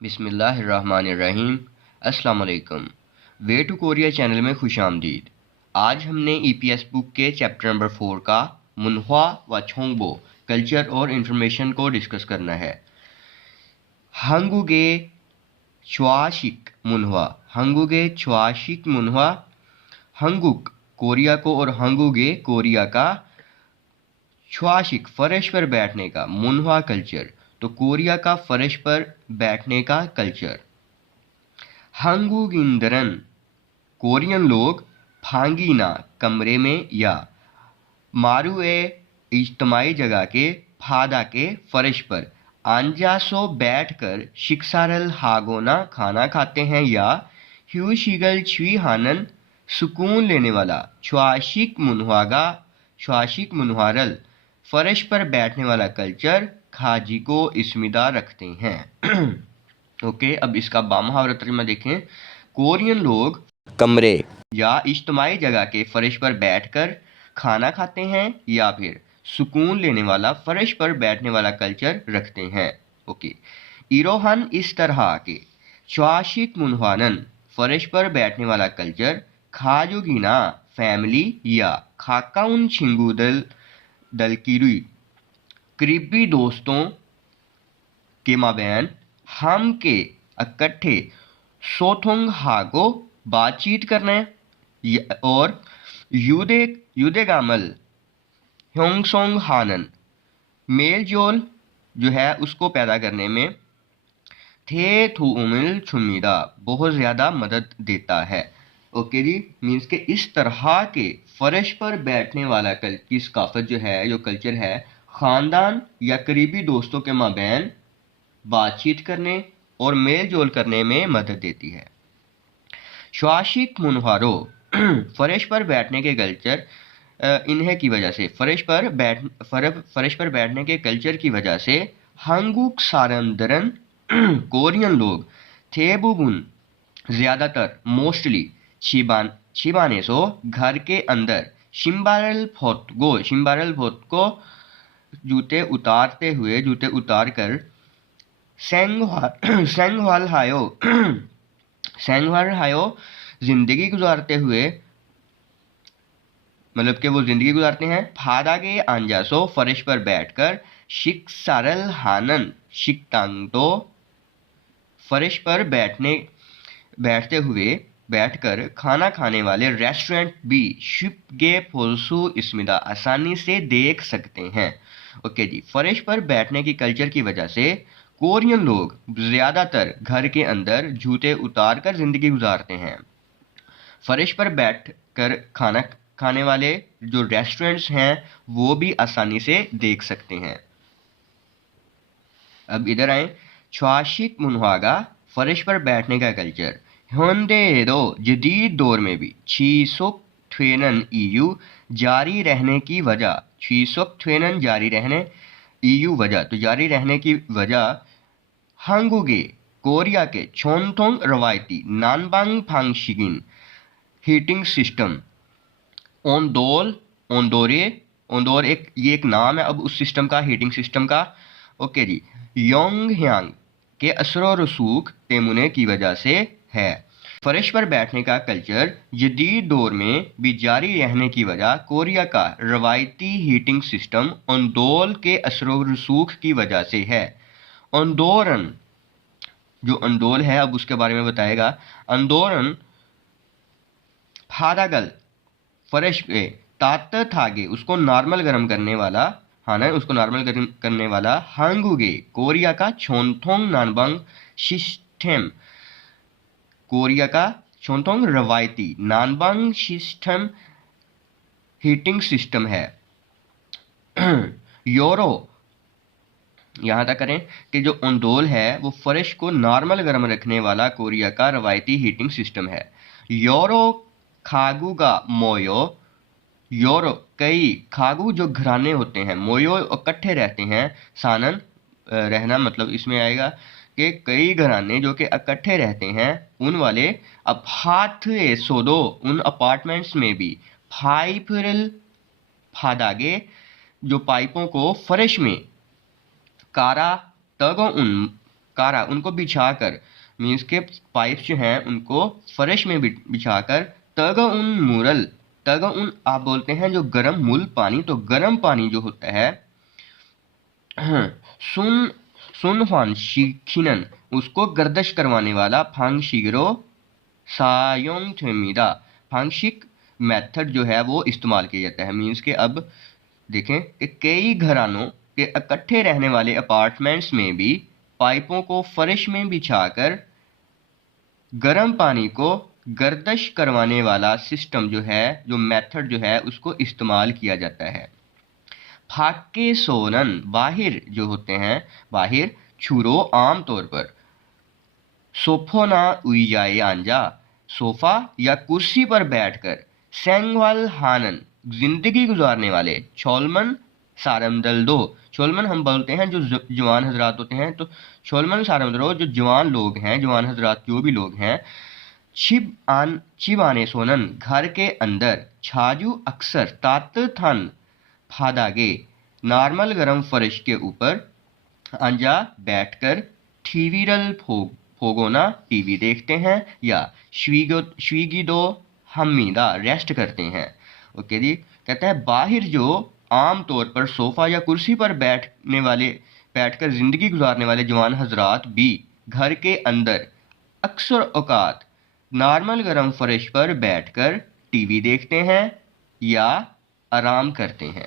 बिस्मिल्लाहिर्रहमानिर्रहीम। अस्सलाम वालेकुम। वे टू कोरिया चैनल में खुश आमदीद। आज हमने ईपीएस बुक के चैप्टर नंबर 4 का मुन्हुआ व छोंगबो कल्चर और इंफॉर्मेशन को डिस्कस करना है। हंगुगे च्वाशिक मुन्हुआ, हंगुगे च्वाशिक मुन्हुआ। हंगुक कोरिया को और हंगुगे कोरिया का, च्वाशिक फर्श पर बैठने का, मुन्हुआ कल्चर तो कोरिया का फर्श पर बैठने का कल्चर। हंगुगिंदरन कोरियन लोग फांगीना कमरे में या मारुए इज्तमाही जगह के फादा के फर्श पर आंजासो बैठकर शिक्सारल हागोना खाना खाते हैं या ह्यूशिगल छुई हानन सुकून लेने वाला च्वाशिक मुन्हुआगा, च्वाशिक मुन्हुआरल फर्श पर बैठने वाला कल्चर खाजी को इसमिदा रखते हैं। ओके, अब इसका बामुहावरा तर्जुमा देखें। कोरियन लोग कमरे या इज्तमाही जगह के फर्श पर बैठकर खाना खाते हैं या फिर सुकून लेने वाला फर्श पर बैठने वाला कल्चर रखते हैं। ओके, इरोहन इस तरह के च्वाशिक मुन्हुआनन फर्श पर बैठने वाला कल्चर खाजुगिना फैमिली या खाकाउन छिंगुदल दलकिरुई करीबी दोस्तों के माबैन हम के इकट्ठे सोथुंग हागो बातचीत करने और युदेगामल ह्योंगसोंग हानन मेल जोल जो है उसको पैदा करने में थे थुमिल छुमीदा बहुत ज़्यादा मदद देता है। ओके जी, मीन्स के इस तरह के फर्श पर बैठने वाला की सकाफत जो है, जो कल्चर है, ख़ानदान या करीबी दोस्तों के माबैन बातचीत करने और मेल जोल करने में मदद देती है। च्वाशिक मुन्हुआरो फर्श पर बैठने के कल्चर इन्हें की वजह से फर्श पर बैठने के कल्चर की वजह से हंगुक सारंदरन कोरियन लोग थेबुबुन ज़्यादातर मोस्टली छिबाने सो घर के अंदर शिम्बारल फोतको जूते उतार कर सेंगवाल हायो जिंदगी गुजारते हुए, मतलब कि वो जिंदगी गुजारते हैं। फादागे आंजासो फर्श पर बैठकर शिक्सारल हानन शिकटांगतो फर्श पर बैठकर खाना खाने वाले रेस्टोरेंट भी शिपगे फोल्सु इसमिदा आसानी से देख सकते हैं। ओके जी, फर्श पर बैठने की कल्चर की वजह से कोरियन लोग ज़्यादातर घर के अंदर जूते उतार कर ज़िंदगी गुजारते हैं। फर्श पर बैठ कर खाना खाने वाले जो रेस्टोरेंट्स हैं वो भी आसानी से देख सकते हैं। अब इधर आए, च्वाशिक मुन्हुआगा फर्श पर बैठने का कल्चर ह्योंदेरो जदीद दौर में भी छीसुक थ्वेनन ईयू जारी रहने की वजह, छीसुक थ्वेनन जारी रहने ईयू वजह तो जारी रहने की वजह हंगुगे कोरिया के छोनथोंग रवायती नानबांग फांगशिगिन हीटिंग सिस्टम ओंदोर ये एक नाम है अब उस सिस्टम का, हीटिंग सिस्टम का। ओके जी, योंगह्यांग के असर रसूख तेमुने की वजह से है। फर्श पर बैठने का कल्चर जदीद दौर में भी जारी रहने की वजह कोरिया का रवायती हीटिंग सिस्टम ओंदोल के असर रसूख की वजह से है। अंदोरन जो अंडोल है अब उसके बारे में बताएगा। अंदोरन फादागल फर्श पे तात थागे उसको नॉर्मल गर्म करने वाला हंगुगे कोरिया का छोनथोंग नानबंग सिस्टम, कोरिया का छोनथोंग रवायती नानबंग सिस्टम हीटिंग सिस्टम है। यूरो यहाँ तक करें कि जो ओंडोल है वो फर्श को नॉर्मल गर्म रखने वाला कोरिया का रवायती हीटिंग सिस्टम है। यूरो खागुगा मोयो, यूरो कई, खागु जो घराने होते हैं, मोयो इकट्ठे रहते हैं, सानन रहना मतलब इसमें आएगा कि कई घराने जो कि इकट्ठे रहते हैं उन वाले। अब हाथ सोदो उन अपार्टमेंट्स में भी फाइफरल फादागे जो पाइपों को फर्श में कारा तगो उन कारा उनको बिछाकर, मीन्स के पाइप्स जो हैं उनको फर्श में बिछाकर, तग उन मुरल, तग उन आप बोलते हैं जो गर्म मूल पानी, तो गर्म पानी जो होता है सुन सुन फान शिखिनन उसको गर्दश करवाने वाला फांग शिगरो सायोंग थेमिदा, फांगशिक मेथड जो है वो इस्तेमाल किया जाता है। मीन्स के अब देखें कि कई घरानों के इकट्ठे रहने वाले अपार्टमेंट्स में भी पाइपों को फर्श में बिछाकर गर्म पानी को गर्दश करवाने वाला सिस्टम जो है, जो मेथड जो है उसको इस्तेमाल किया जाता है। फाके सोनन बाहिर जो होते हैं, बाहिर छुरो आम तौर पर सोफोना उइजाए आंजा सोफा या कुर्सी पर बैठकर, सेंगवाल हानन जिंदगी गुजारने वाले, छोलमन सारमदल दो, छोलमन हम बोलते हैं जो जवान हजरात होते हैं, तो छोलमन सारमदलो जो जवान लोग हैं, जवान हजरात जो भी लोग हैं, छिब आने सोनन घर के अंदर, छाजू अक्सर तात थन फादागे नॉर्मल गरम फर्श के ऊपर, अंजा बैठकर टीवीरल फोगोना टीवी देखते हैं, या स्वीगिदो हमीदा रेस्ट करते हैं। ओके जी, कहता है बाहर जो आम तौर पर सोफा या कुर्सी पर बैठकर जिंदगी गुजारने वाले जवान हजरात भी घर के अंदर अक्सर औकात नॉर्मल गरम फर्श पर बैठकर टीवी देखते हैं या आराम करते हैं।